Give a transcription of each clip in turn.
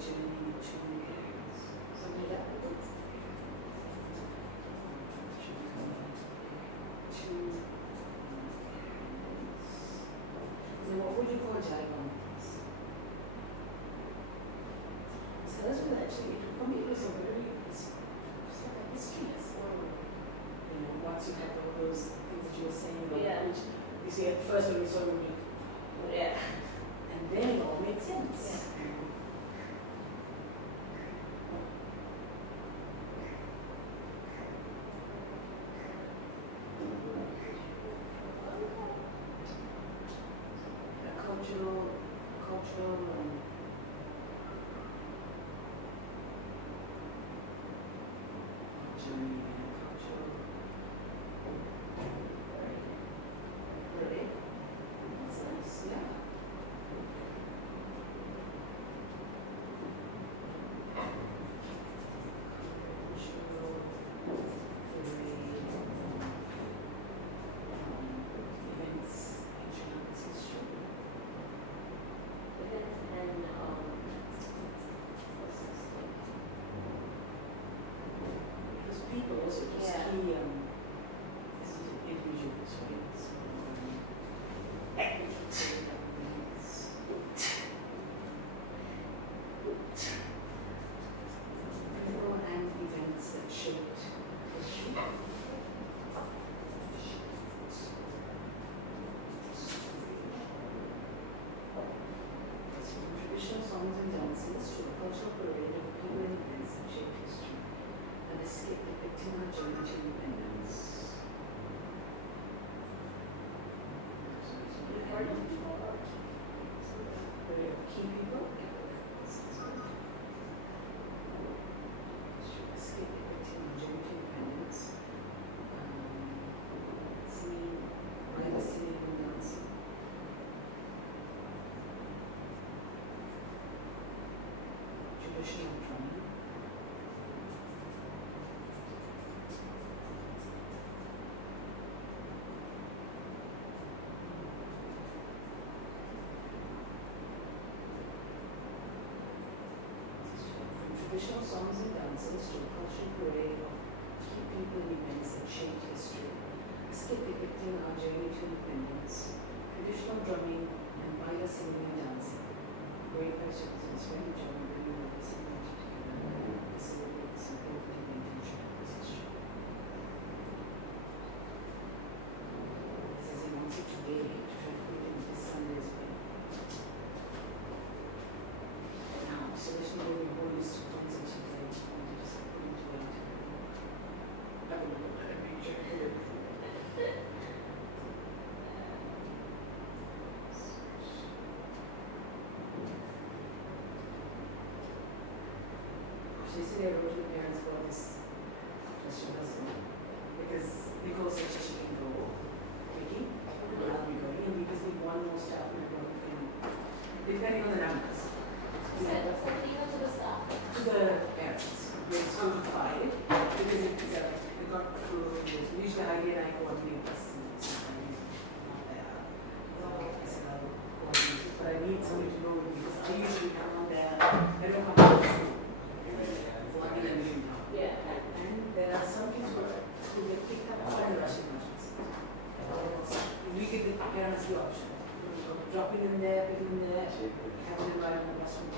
journey to something like that. What would you call Jaivan? So that's what actually, for me, it was a very, it's like a history as well. You know, once you have all those things that you were saying about which you see at first when you saw it, and then it all made sense. Cultural journey and cultural. Really? That's nice, yeah. People also just key individuals, right? So, people and events that shaped history. From traditional songs and dances to the cultural parade of people and events that shaped history. An escape depicting our journey to independence. Key people. Escape depicting our journey to independence. Singing, either singing or dancing. Traditional drumming. Traditional songs and dances to a cultural parade of key people and events that shaped history. A skit depicting our journey to independence. Traditional drumming and Baila singing and dancing. Great questions. It's very enjoyable. Really love this energy together. Facilitate this important intention of this history. This is he wants it to be to try to put it into this Sunday's way. Now, so there's no way more list of things that you can just put into it. I don't know that picture here. Yesterday I wrote to the parents about this question because such a she can go, Vicky, I'll be going, and because we want more staff member who can, depending on the numbers. Send an email to the staff. To the parents, grades 2 to 5, because it got through, usually I get I coordinate this, sometimes not there. So I said I'll coordinate it, but I need somebody to know because I usually come on there, I don't come on there. Yeah. And there are some kids who get picked up for rushing machines. We give the parents the option. Drop it in there, put it in there, have them ride on the bus from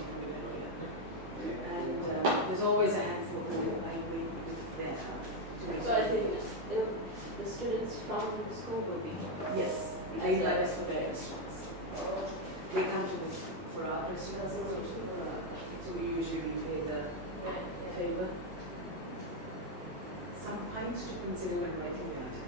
and there's always a handful who I agree with there. So I think the students from the school will be. Yes, I like us for their restaurants. They come to for our restaurants also, so we usually pay the favor. Some pints to consider when writing the article.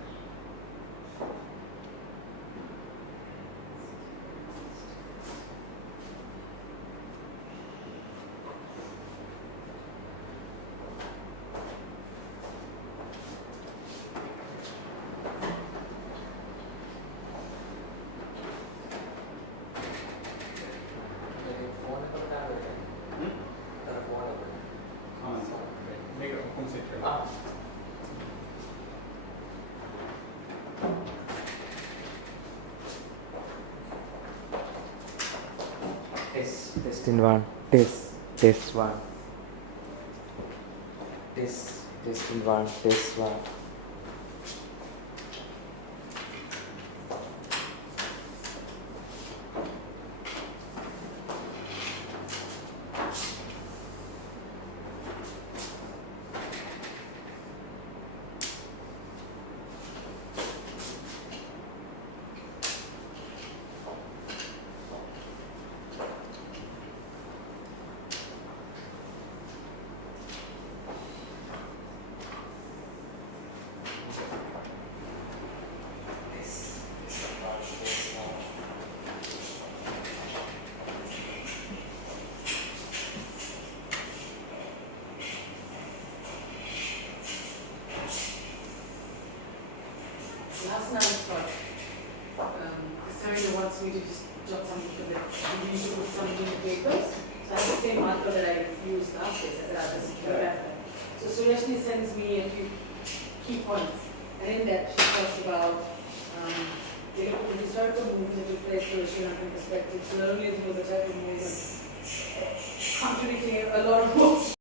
Test in one. Test. Test one. Testing one. Test one. Last night, Sarita wants me to just jot something for the, we used to put something in the papers. So I have the same marker that I used last day, so I said I'll just keep it. So Sureshni sends me a few key points, and in that she talks about the historical movement that took place through a Sri Lankan perspective. Colonialism was a type of movement contradicting a lot of books.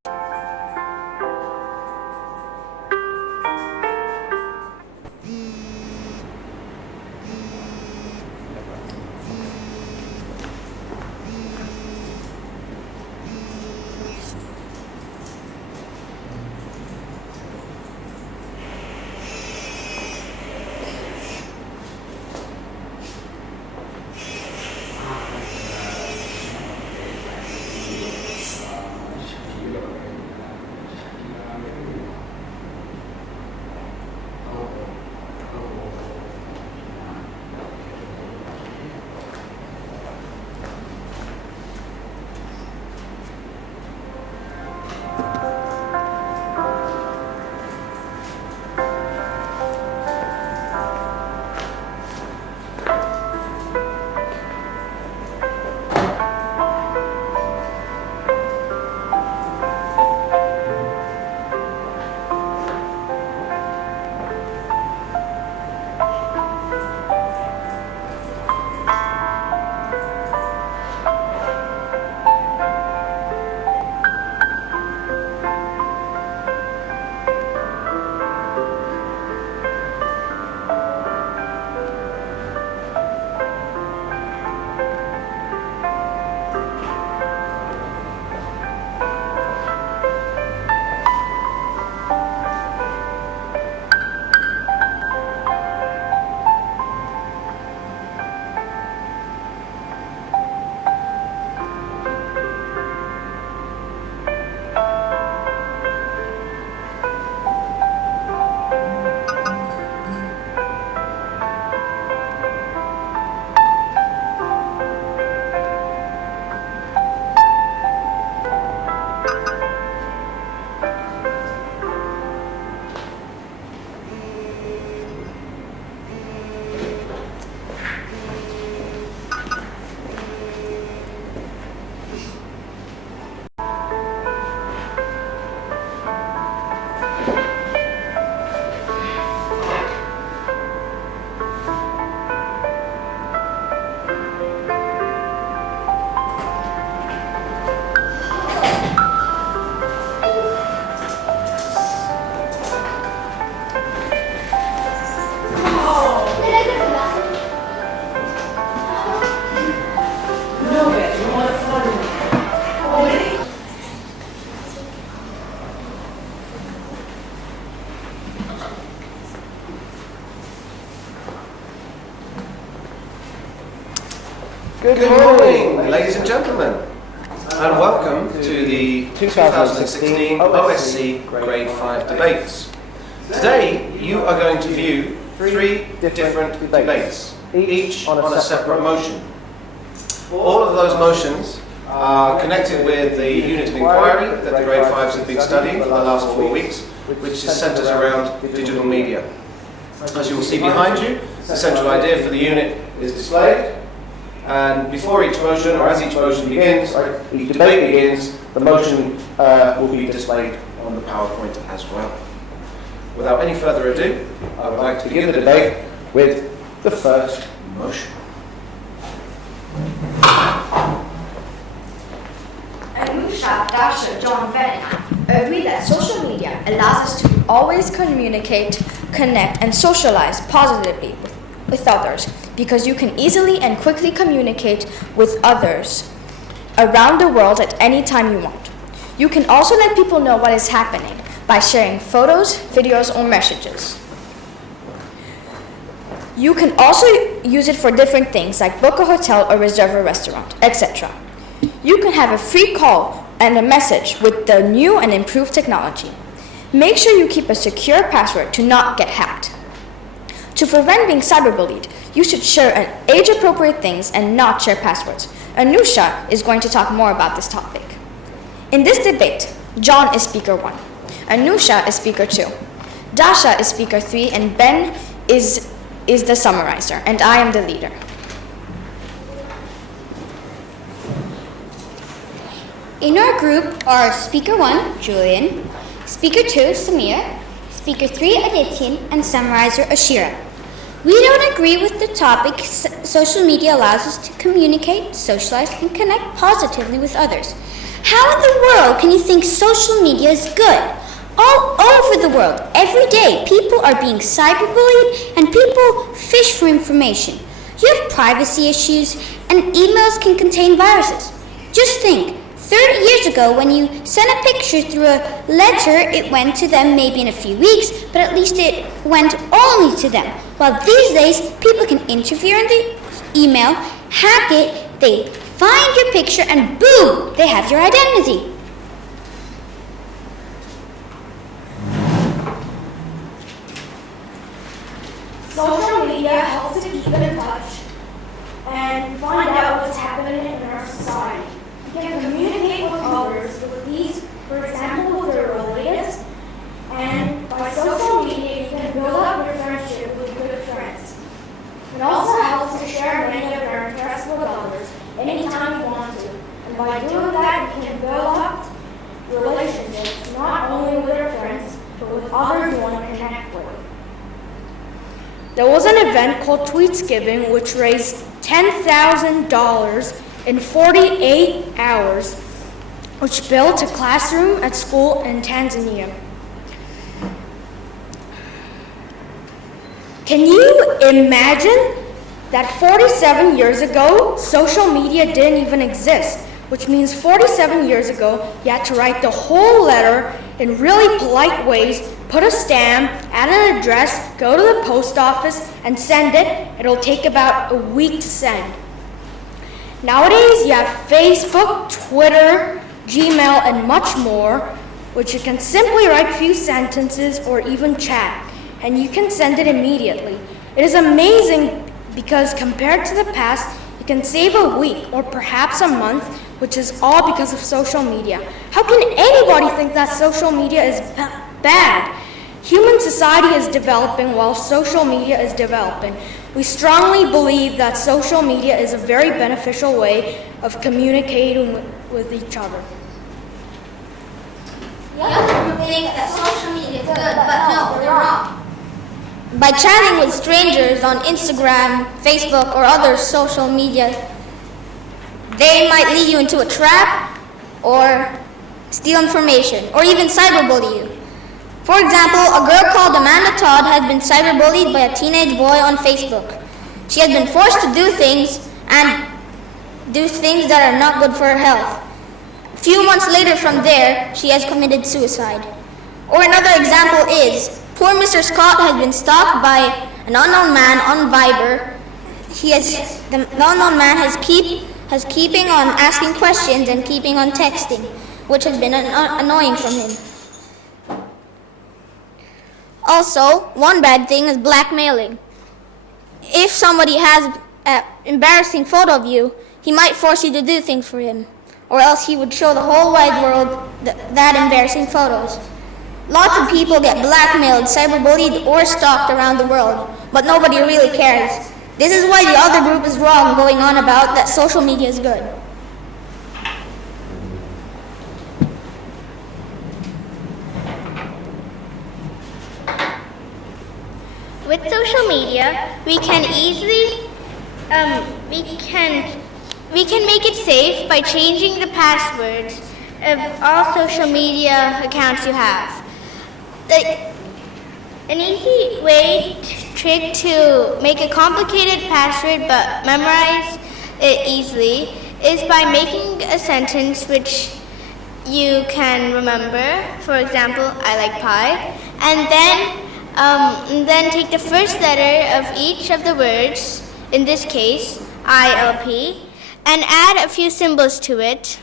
Good morning, ladies and gentlemen, and welcome to the 2016 OSC Grade 5 debates. Today, you are going to view three different debates, each on a separate motion. All of those motions are connected with the unit of inquiry that the Grade 5s have been studying for the last 4 weeks, which centres around digital media. As you will see behind you, the central idea for the unit is displayed. And before each motion, or as each motion begins, each debate begins, the motion will be displayed on the PowerPoint as well. Without any further ado, I would like to begin the debate with the first motion. I wish Anusha, Dasha, John, Ben, and I agree that social media allows us to always communicate, connect, and socialize positively with others because you can easily and quickly communicate with others around the world at any time you want. You can also let people know what is happening by sharing photos, videos, or messages. You can also use it for different things like book a hotel or reserve a restaurant, etc. You can have a free call and a message with the new and improved technology. Make sure you keep a secure password to not get hacked. To prevent being cyberbullied, you should share age-appropriate things and not share passwords. Anusha is going to talk more about this topic. In this debate, John is speaker 1, Anusha is speaker 2, Dasha is speaker 3, and Ben is the summarizer, and I am the leader. In our group are Speaker 1, Julian, Speaker 2, Samir, Speaker 3, Adityan, and Summarizer, Ashira. We don't agree with the topic. Social media allows us to communicate, socialize, and connect positively with others. How in the world can you think social media is good? All over the world, every day, people are being cyberbullied and people fish for information. You have privacy issues and emails can contain viruses. Just think, 30 years ago when you sent a picture through a letter, it went to them maybe in a few weeks, but at least it went only to them. While these days, people can interfere in the email, hack it, they find your picture and boom, they have your identity. Social media helps to keep in touch and find out what's happening in our society. You can communicate with others with these, for example, with your relatives, and by social media you can build up your friendship with good friends. It also helps to share many of your interests with others anytime you want to, and by doing that you can build up relationships not only with your friends, but with others you want to connect with. There was an event called Tweetsgiving which raised $10,000 in 48 hours, which built a classroom at school in Tanzania. Can you imagine that 47 years ago, social media didn't even exist, which means 47 years ago, you had to write the whole letter in really polite ways, put a stamp, add an address, go to the post office, and send it. It'll take about a week to send. Nowadays, you have Facebook, Twitter, Gmail, and much more, which you can simply write a few sentences or even chat, and you can send it immediately. It is amazing because compared to the past, you can save a week or perhaps a month, which is all because of social media. How can anybody think that social media is bad? Human society is developing while social media is developing. We strongly believe that social media is a very beneficial way of communicating with each other. The other group think that social media is good, but no, they're wrong. By chatting with strangers on Instagram, Facebook, or other social media, they might lead you into a trap or steal information or even cyberbully you. For example, a girl called Amanda Todd has been cyberbullied by a teenage boy on Facebook. She has been forced to do things that are not good for her health. A few months later from there, she has committed suicide. Or another example is, poor Mr. Scott has been stalked by an unknown man on Viber. The unknown man has keeping on asking questions and keeping on texting, which has been annoying from him. Also, one bad thing is blackmailing. If somebody has an embarrassing photo of you, he might force you to do things for him, or else he would show the whole wide world that embarrassing photos. Lots of people get blackmailed, cyberbullied, or stalked around the world, but nobody really cares. This is why the other group is wrong going on about that social media is good. With social media, we can easily we can make it safe by changing the passwords of all social media accounts you have. An easy trick to make a complicated password but memorize it easily is by making a sentence which you can remember. For example, I like pie, and then take the first letter of each of the words, in this case, ILP, and add a few symbols to it,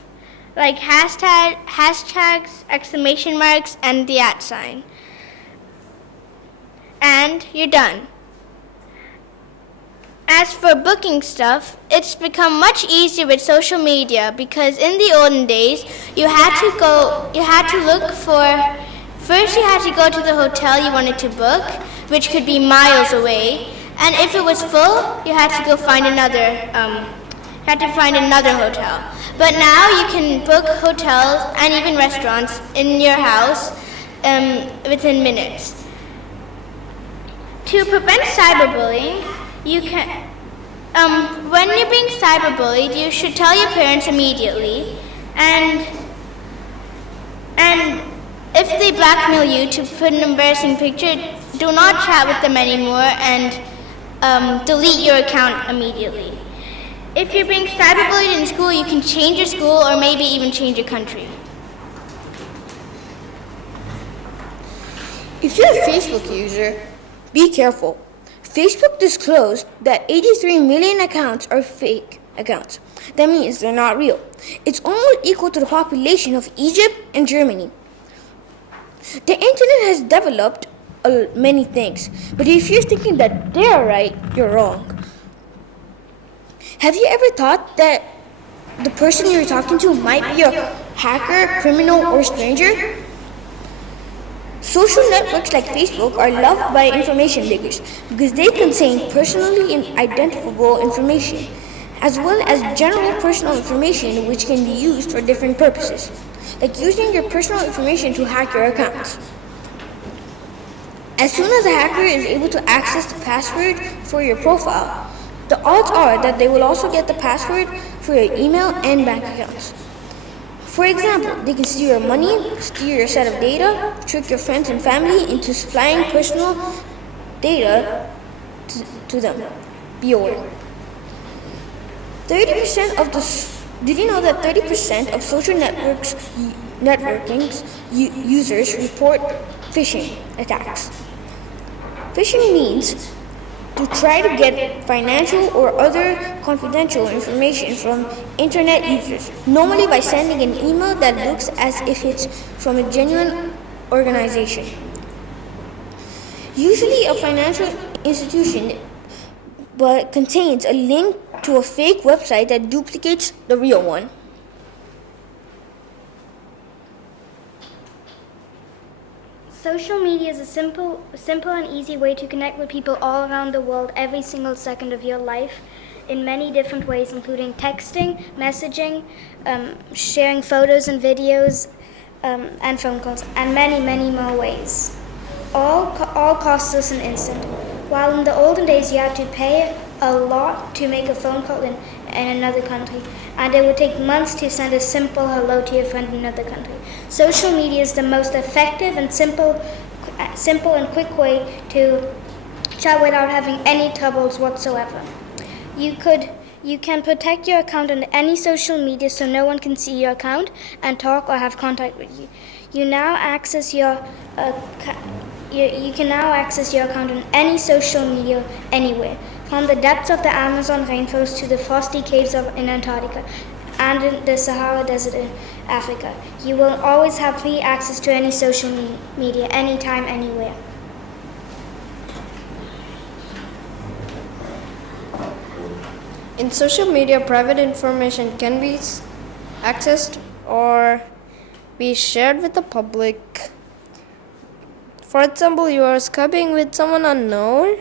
like hashtags, exclamation marks, and the @sign. And you're done. As for booking stuff, it's become much easier with social media because in the olden days, you had to go to the hotel you wanted to book, which could be miles away, and if it was full, you had to go find another hotel. But now you can book hotels and even restaurants in your house within minutes. To prevent cyberbullying, when you're being cyberbullied, you should tell your parents immediately, and if they blackmail you to put an embarrassing picture, do not chat with them anymore and delete your account immediately. If you're being cyberbullied in school, you can change your school or maybe even change your country. If you're a Facebook user, be careful. Facebook disclosed that 83 million accounts are fake accounts. That means they're not real. It's almost equal to the population of Egypt and Germany. The internet has developed many things, but if you're thinking that they're right, you're wrong. Have you ever thought that the person you're talking to might be a hacker, criminal, or stranger? Social networks like Facebook are loved by information diggers because they contain personally identifiable information, as well as general personal information which can be used for different purposes, like using your personal information to hack your accounts. As soon as a hacker is able to access the password for your profile, the odds are that they will also get the password for your email and bank accounts. For example, they can steal your money, steal your set of data, trick your friends and family into supplying personal data to them. Be aware. 30% of did you know that 30% of social networking users report phishing attacks? Phishing means to try to get financial or other confidential information from internet users, normally by sending an email that looks as if it's from a genuine organization. Usually a financial institution, but contains a link to a fake website that duplicates the real one. Social media is a simple and easy way to connect with people all around the world every single second of your life in many different ways, including texting, messaging, sharing photos and videos, and phone calls, and many, many more ways. All cost us an instant. While in the olden days you had to pay a lot to make a phone call in another country, and it would take months to send a simple hello to your friend in another country. Social media is the most effective and simple and quick way to chat without having any troubles whatsoever. You can protect your account on any social media so no one can see your account and talk or have contact with you. You can now access your account on any social media anywhere, from the depths of the Amazon rainforest to the frosty caves in Antarctica and in the Sahara Desert in Africa. You will always have free access to any social media, anytime, anywhere. In social media, private information can be accessed or be shared with the public. For example, you are Skyping with someone unknown,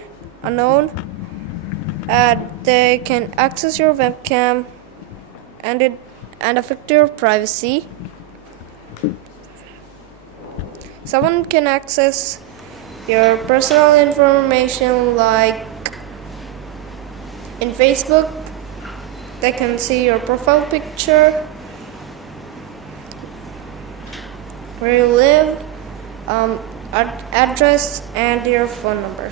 they can access your webcam and affect your privacy. Someone can access your personal information, like in Facebook, they can see your profile picture, where you live, address, and your phone number.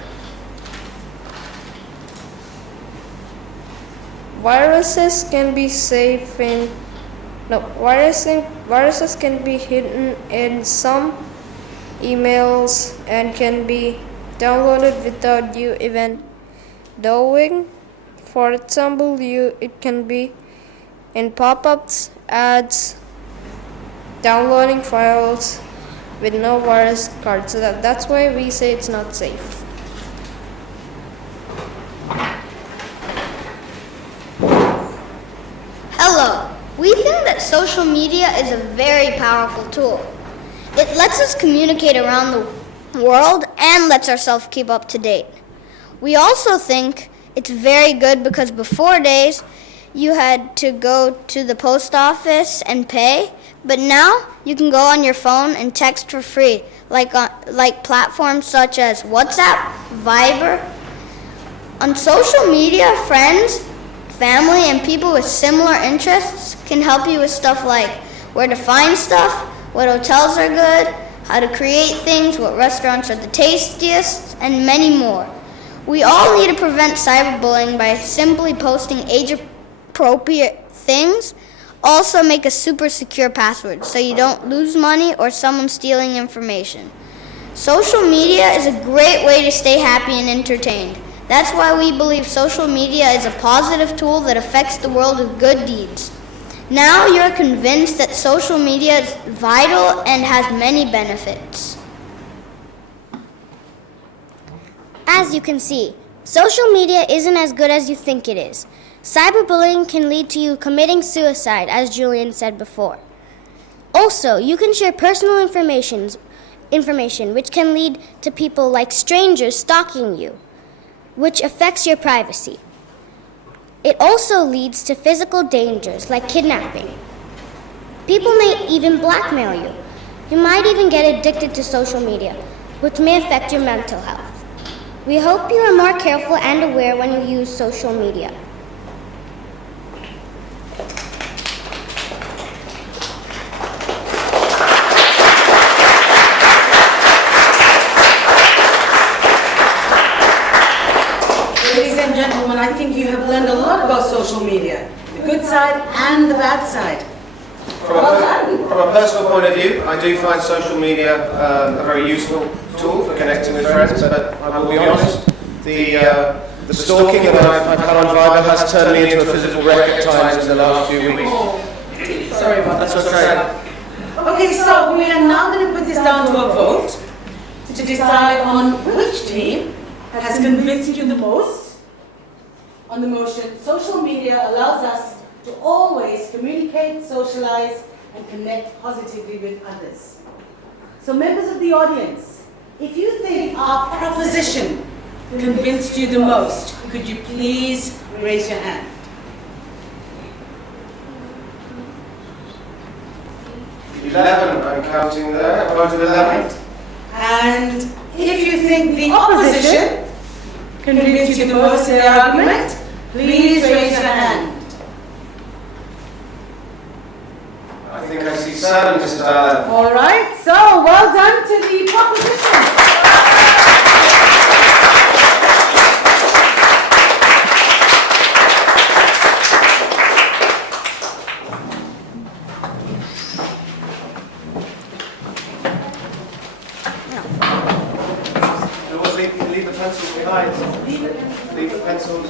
Viruses can be viruses can be hidden in some emails and can be downloaded without you even knowing. For example, it can be in pop-ups, ads, downloading files with no virus card. So that's why we say it's not safe. Hello. We think that social media is a very powerful tool. It lets us communicate around the world and lets ourselves keep up to date. We also think it's very good because before days, you had to go to the post office and pay, but now you can go on your phone and text for free, like platforms such as WhatsApp, Viber. On social media, friends, family, and people with similar interests can help you with stuff like where to find stuff, what hotels are good, how to create things, what restaurants are the tastiest, and many more. We all need to prevent cyberbullying by simply posting age-appropriate things. Also, make a super secure password so you don't lose money or someone stealing information. Social media is a great way to stay happy and entertained. That's why we believe social media is a positive tool that affects the world with good deeds. Now you're convinced that social media is vital and has many benefits. As you can see, social media isn't as good as you think it is. Cyberbullying can lead to you committing suicide, as Julian said before. Also, you can share personal information which can lead to people like strangers stalking you, which affects your privacy. It also leads to physical dangers like kidnapping. People may even blackmail you. You might even get addicted to social media, which may affect your mental health. We hope you are more careful and aware when you use social media. Ladies and gentlemen, I think you have learned a lot about social media, the good side and the bad side. From a personal point of view, I do find social media a very useful tool for connecting with friends, but I will be honest, the stalking that I've had on Viber has turned me into a physical wreck at times in the last few weeks. Sorry about that. That's okay. Okay, so we are now going to put this down to a vote to decide on which team has convinced you the most on the motion. Social media allows us to always communicate, socialize, and connect positively with others. So members of the audience, if you think our proposition convinced you the most, could you please raise your hand? I'm counting there. I voted 11. And if you think the opposition convinced you the most in their argument, please raise your hand. I think I see 7, Mrs. Allen. All right, so well done to the proposition. Leave the pencils behind. Leave the pencils.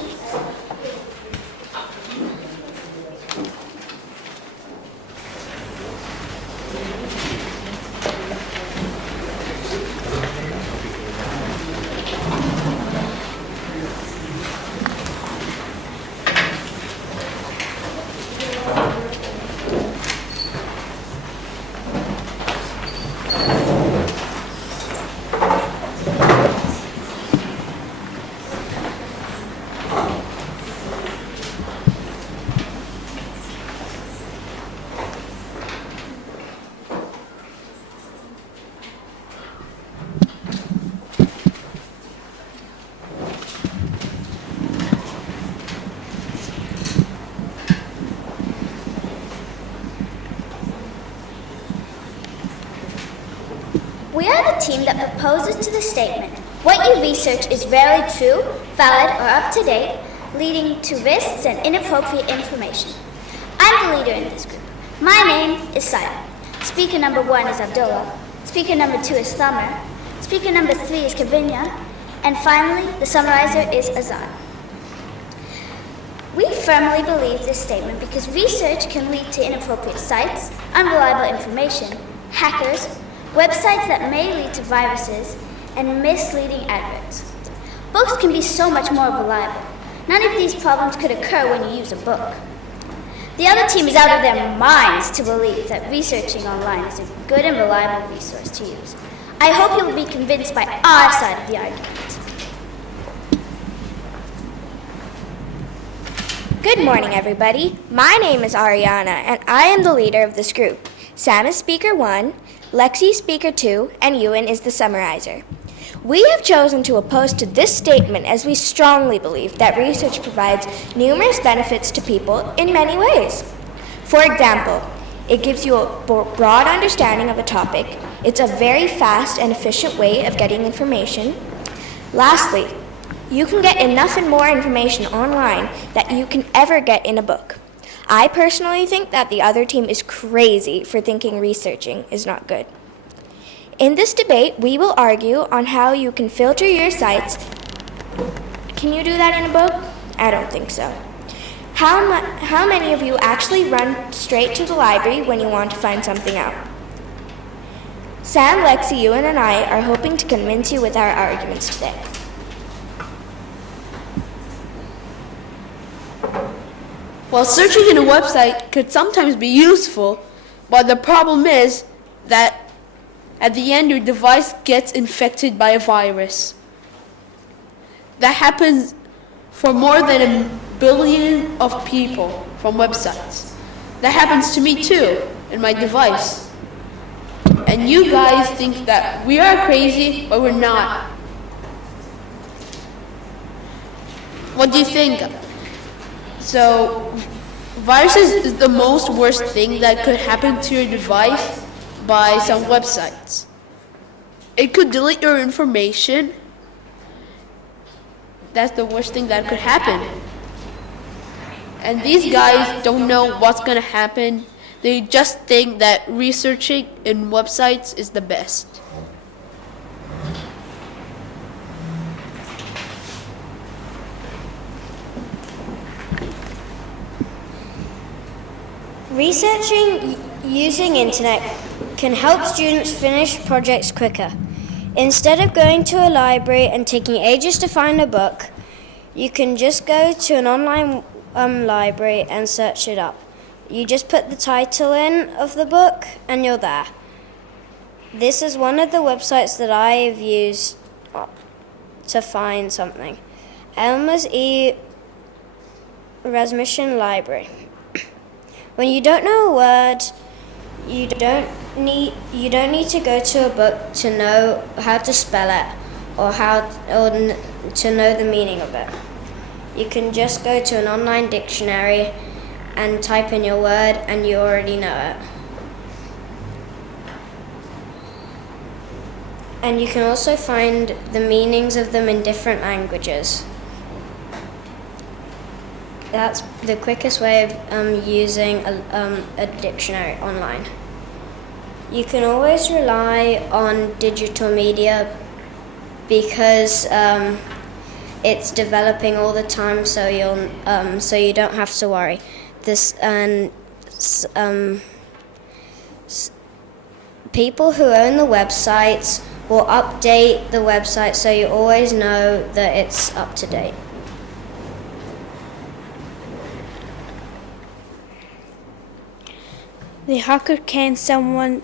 We are the team that proposes to the statement, what you research is very true, valid, or up to date, leading to risks and inappropriate information. I'm the leader in this group. My name is Simon. Speaker number 1 is Abdullah. Speaker number 2 is Thamar. Speaker number 3 is Kavinya. And finally, the summarizer is Azan. We firmly believe this statement because research can lead to inappropriate sites, unreliable information, hackers, websites that may lead to viruses, and misleading adverts. Books can be so much more reliable. None of these problems could occur when you use a book. The other team is out of their minds to believe that researching online is a good and reliable resource to use. I hope you will be convinced by our side of the argument. Good morning, everybody. My name is Ariana, and I am the leader of this group. Sam is Speaker 1, Lexi is Speaker 2, and Ewan is the summarizer. We have chosen to oppose to this statement as we strongly believe that research provides numerous benefits to people in many ways. For example, it gives you a broad understanding of a topic. It's a very fast and efficient way of getting information. Lastly, you can get enough and more information online that you can ever get in a book. I personally think that the other team is crazy for thinking researching is not good. In this debate, we will argue on how you can filter your sites. Can you do that in a book? I don't think so. How many of you actually run straight to the library when you want to find something out? Sam, Lexi, Ewan, and I are hoping to convince you with our arguments today. Well, searching in a website could sometimes be useful, but the problem is that at the end your device gets infected by a virus. That happens for more than 1 billion of people from websites. That happens to me too, in my device. And you guys think that we are crazy, but we're not. What do you think? So, viruses is the most worst thing that could happen to your device by some websites. It could delete your information. That's the worst thing that could happen. And these guys don't know what's going to happen. They just think that researching in websites is the best. Researching using internet can help students finish projects quicker. Instead of going to a library and taking ages to find a book, you can just go to an online library and search it up. You just put the title in of the book and you're there. This is one of the websites that I've used to find something. Elmer's Erasmus Library. When you don't know a word, you don't need to go to a book to know how to spell it or to know the meaning of it. You can just go to an online dictionary and type in your word and you already know it. And you can also find the meanings of them in different languages. That's the quickest way of using a dictionary online. You can always rely on digital media because it's developing all the time, so you don't have to worry. People who own the websites will update the website, so you always know that it's up to date. The hacker can someone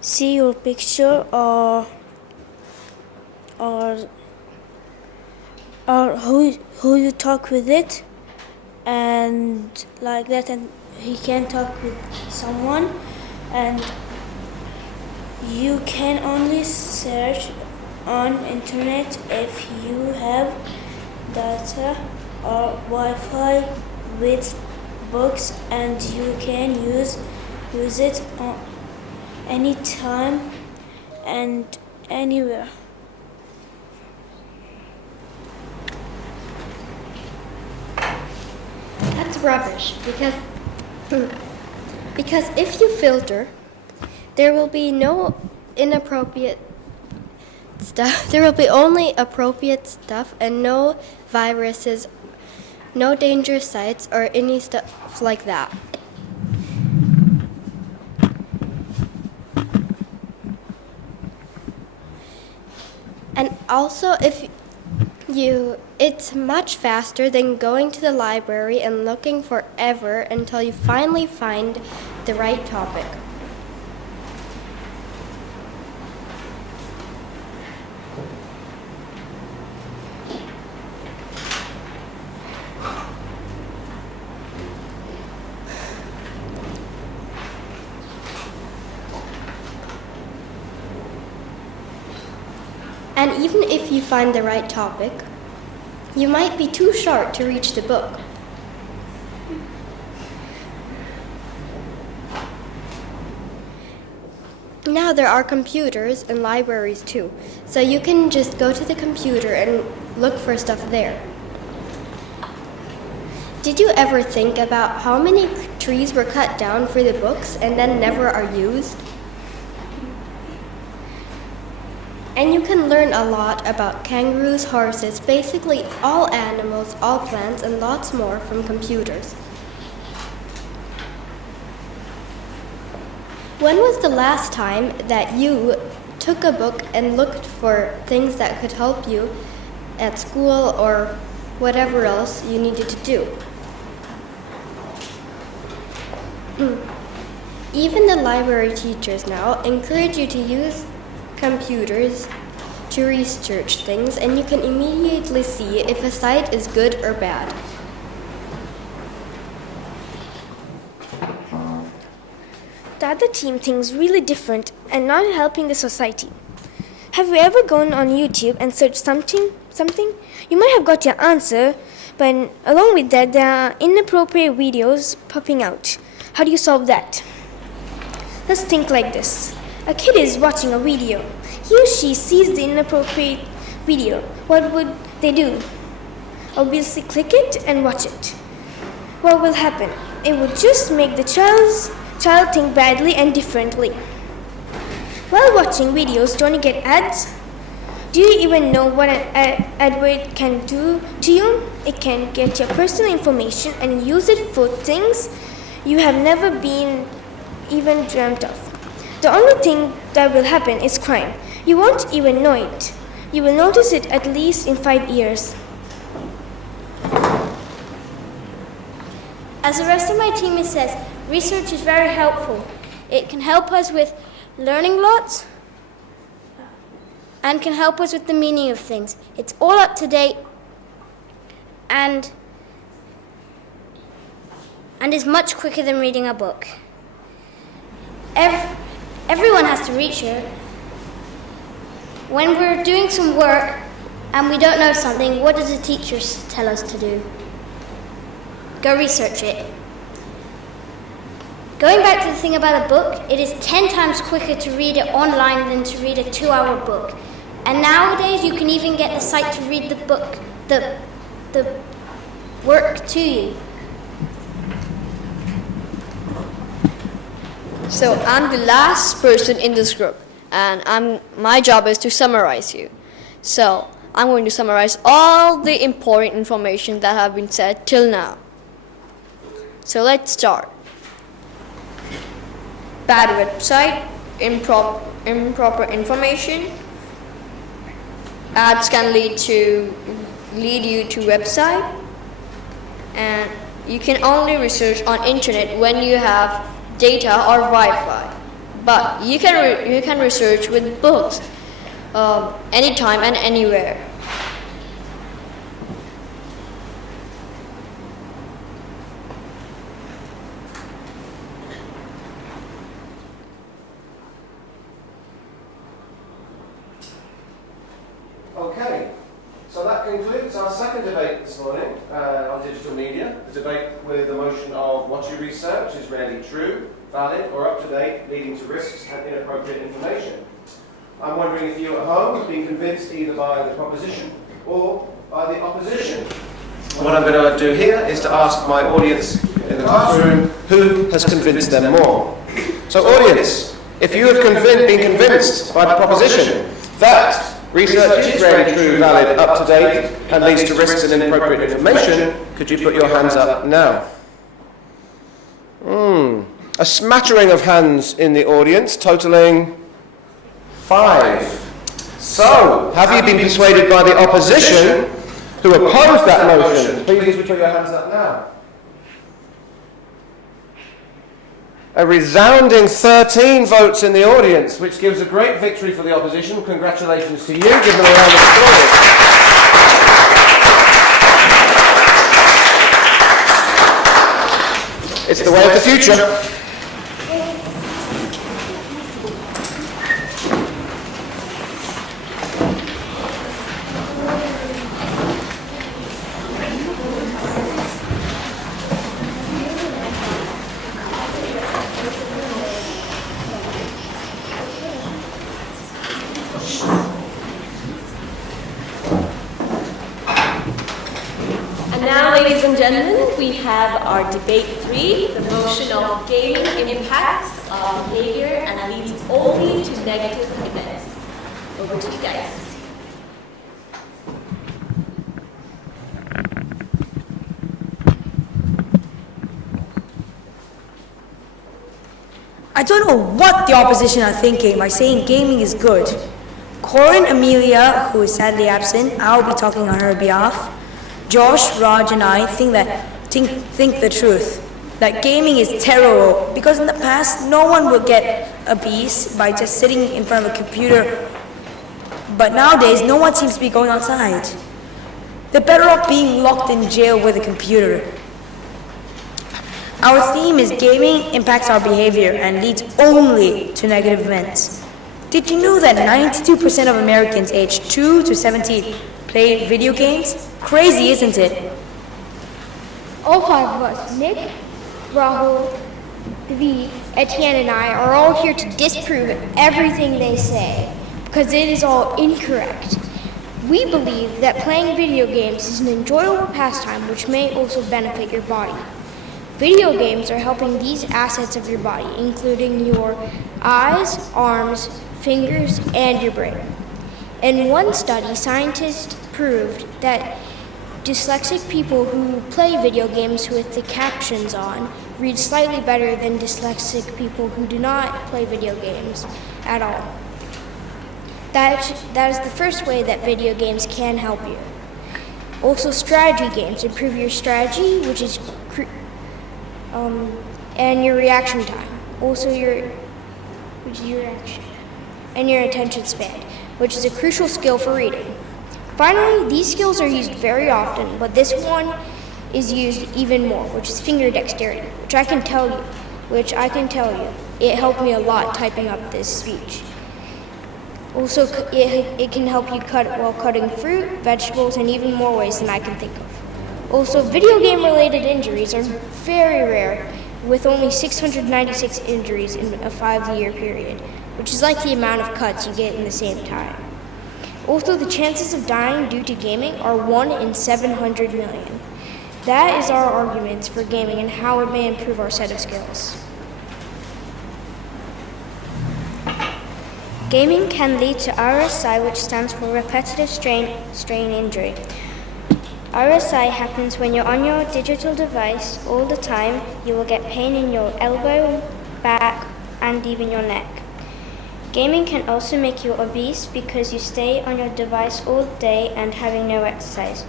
see your picture or who you talk with it and like that, and he can talk with someone, and you can only search on internet if you have data or Wi-Fi with books, and you can use it on any time and anywhere. That's rubbish because if you filter, there will be no inappropriate stuff. There will be only appropriate stuff and no viruses, no dangerous sites or any stuff like that. And also it's much faster than going to the library and looking forever until you finally find the right topic. And even if you find the right topic, you might be too short to reach the book. Now there are computers in libraries too, so you can just go to the computer and look for stuff there. Did you ever think about how many trees were cut down for the books and then never are used? And you can learn a lot about kangaroos, horses, basically all animals, all plants, and lots more from computers. When was the last time that you took a book and looked for things that could help you at school or whatever else you needed to do? Even the library teachers now encourage you to use computers to research things, and you can immediately see if a site is good or bad. The other team thinks really different and not helping the society. Have you ever gone on YouTube and searched something? You might have got your answer, but along with that, there are inappropriate videos popping out. How do you solve that? Let's think like this. A kid is watching a video. He or she sees the inappropriate video. What would they do? Obviously click it and watch it. What will happen? It would just make the child think badly and differently. While watching videos, don't you get ads? Do you even know what an advert can do to you? It can get your personal information and use it for things you have never been even dreamt of. The only thing that will happen is crime. You won't even know it. You will notice it at least in 5 years. As the rest of my team says, research is very helpful. It can help us with learning lots and can help us with the meaning of things. It's all up to date and is much quicker than reading a book. Everyone has to reach it. When we're doing some work and we don't know something, what does the teacher tell us to do? Go research it. Going back to the thing about a book, it is 10 times quicker to read it online than to read a 2-hour book. And nowadays you can even get the site to read the book, the work to you. So I'm the last person in this group, and my job is to summarize you. So I'm going to summarize all the important information that have been said till now. So let's start. Bad website, improper information. Ads can lead you to website, and you can only research on internet when you have data or Wi-Fi. But you can research with books anytime and anywhere. Okay, so that concludes our second debate this morning on digital media. The debate with the motion of what you research is rarely true, valid or up to date, leading to risks and inappropriate information. I'm wondering if you at home have been convinced either by the proposition or by the opposition. What I'm going to do here is to ask my audience in the classroom who has convinced them more. So audience, if you have been convinced by the proposition that research is really true, valid, up to date, and leads to risks and inappropriate information, could you put your hands up now? A smattering of hands in the audience, totaling 5. So, have you been persuaded by the opposition who opposed that motion? Please put your hands up now. A resounding 13 votes in the audience, which gives a great victory for the opposition. Congratulations to you. Give them a round of applause. It's the way of the future. Ladies and gentlemen, we have our debate 3, the motion of gaming impacts our behavior and leads only to negative events. Over to you guys. I don't know what the opposition are thinking by saying gaming is good. Corin Amelia, who is sadly absent, I'll be talking on her behalf. Josh, Raj and I think the truth, that gaming is terrible because in the past no one would get obese by just sitting in front of a computer, but nowadays no one seems to be going outside. They're better off being locked in jail with a computer. Our theme is gaming impacts our behavior and leads only to negative events. Did you know that 92% of Americans aged 2 to 70 play video games? Crazy, isn't it? All 5 of us, Nick, Rahul, David, Etienne and I are all here to disprove everything they say because it is all incorrect. We believe that playing video games is an enjoyable pastime which may also benefit your body. Video games are helping these assets of your body, including your eyes, arms, fingers, and your brain. In one study, scientists proved that dyslexic people who play video games with the captions on read slightly better than dyslexic people who do not play video games at all. That is the first way that video games can help you. Also, strategy games improve your strategy, which is and your reaction time. Also, and your attention span, which is a crucial skill for reading. Finally, these skills are used very often, but this one is used even more, which is finger dexterity, which I can tell you, it helped me a lot typing up this speech. Also, it can help you cut while cutting fruit, vegetables, and even more ways than I can think of. Also, video game-related injuries are very rare, with only 696 injuries in a 5-year period, which is like the amount of cuts you get in the same time. Also, the chances of dying due to gaming are 1 in 700 million. That is our arguments for gaming and how it may improve our set of skills. Gaming can lead to RSI, which stands for repetitive strain injury. RSI happens when you're on your digital device all the time. You will get pain in your elbow, back, and even your neck. Gaming can also make you obese because you stay on your device all day and having no exercise.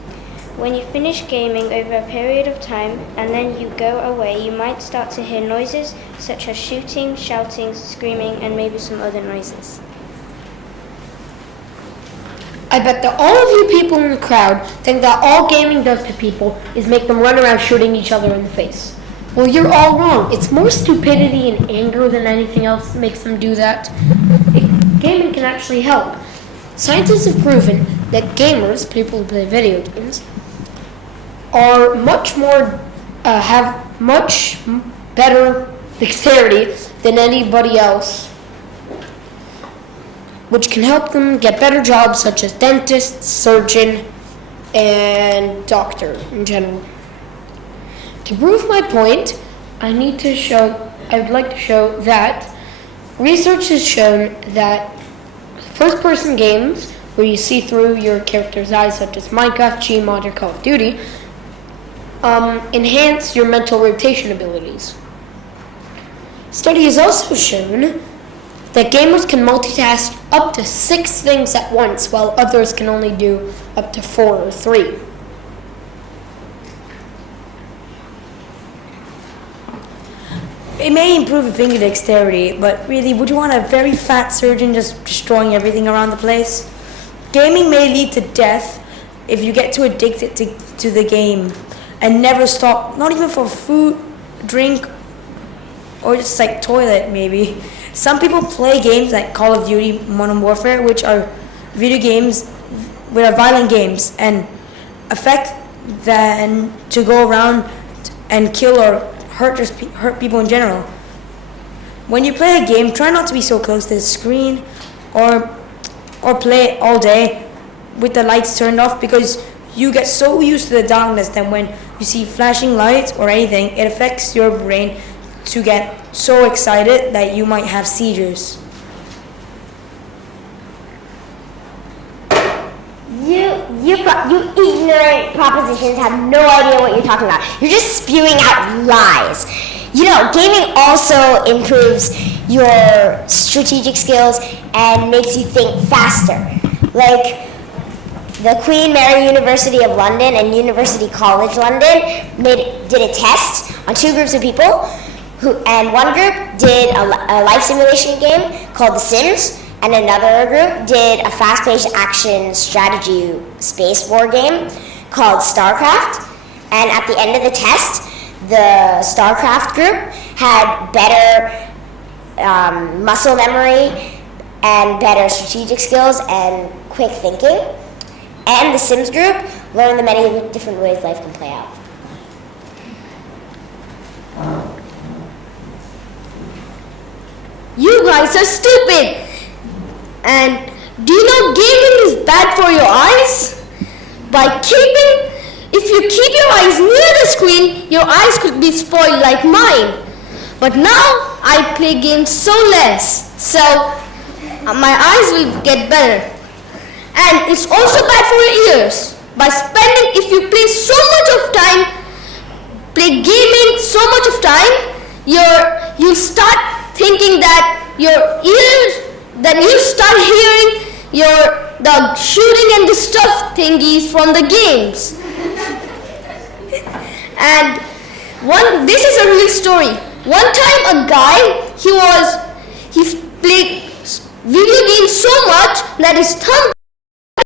When you finish gaming over a period of time and then you go away, you might start to hear noises such as shooting, shouting, screaming, and maybe some other noises. I bet that all of you people in the crowd think that all gaming does to people is make them run around shooting each other in the face. Well, you're all wrong. It's more stupidity and anger than anything else that makes them do that. Gaming can actually help. Scientists have proven that gamers, people who play video games, are have much better dexterity than anybody else. which can help them get better jobs such as dentist, surgeon, and doctor in general. To prove my point, I would like to show that research has shown that first-person games where you see through your character's eyes, such as Minecraft, Gmod, or Call of Duty, enhance your mental rotation abilities. Study has also shown that gamers can multitask up to 6 things at once, while others can only do up to 4 or 3. It may improve your finger dexterity, but really, would you want a very fat surgeon just destroying everything around the place? Gaming may lead to death if you get too addicted to the game and never stop, not even for food, drink, or just like toilet maybe. Some people play games like Call of Duty Modern Warfare, which are video games, which are violent games, and affect them to go around and kill or hurt people in general. When you play a game, try not to be so close to the screen or play all day with the lights turned off, because you get so used to the darkness that when you see flashing lights or anything, it affects your brain to get so excited that you might have seizures. You ignorant propositions have no idea what you're talking about. You're just spewing out lies. You know, gaming also improves your strategic skills and makes you think faster. Like the Queen Mary University of London and University College London did a test on 2 groups of people, and one group did a life simulation game called The Sims, and another group did a fast-paced action strategy space war game called StarCraft. And at the end of the test, the StarCraft group had better muscle memory and better strategic skills and quick thinking. And the Sims group learned the many different ways life can play out. You guys are stupid! And do you know gaming is bad for your eyes? If you keep your eyes near the screen, your eyes could be spoiled like mine. But now I play games so less, so my eyes will get better. And it's also bad for your ears. If you play so much of time, play gaming so much of time, you start thinking that your ears, then you start hearing the shooting and the stuff thingies from the games. And this is a real story. One time a guy, he played video games so much that his thumb